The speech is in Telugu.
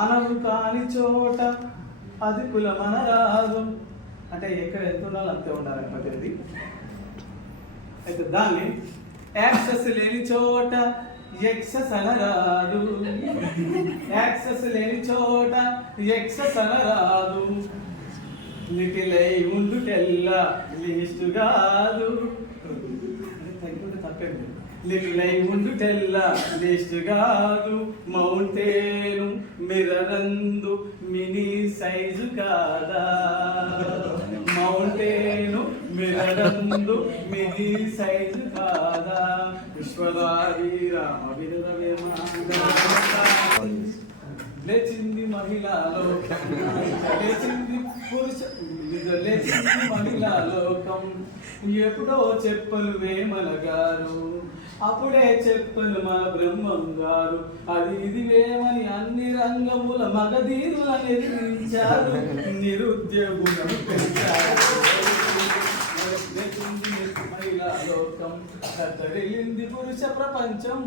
అనరు కాని చోట అది కులమనరాదు. అంటే ఎక్కడ ఎంత ఉండాలో అంతే ఉండాలని పద్ధతి. అయితే దాన్ని యాక్సెస్ లేని చోట ఎక్సెస్ అనరాదు. యాక్సెస్ లేని చోట ఎక్సెస్ అనరాదు. లిటిలై ఉండుటెల్లా లిస్ట్ కాదు. తగ్గుంటే తప్పేంటి. లిటిలై ఉండుటెల్లా లిస్ట్ కాదు. మౌంటేను మిర్రరందు మినీ సైజు కాదా. మౌంటేను మిర్రరందు మినీ సైజు కాదా. విశ్వదారి రామ లేచింది మహిళా లోకం. లేచింది పురుష లేచింది మహిళా లోకం. ఎప్పుడో చెప్పలు వేమల గారు, అప్పుడే చెప్పలు మన బ్రహ్మం గారు. అది ఇది వేమని అన్ని రంగముల మగధీరులను ఎదిరించారు. నిరుద్యోగులను పెంచారు. మహిళా లోకం కత్తరిల్లింది పురుష ప్రపంచం.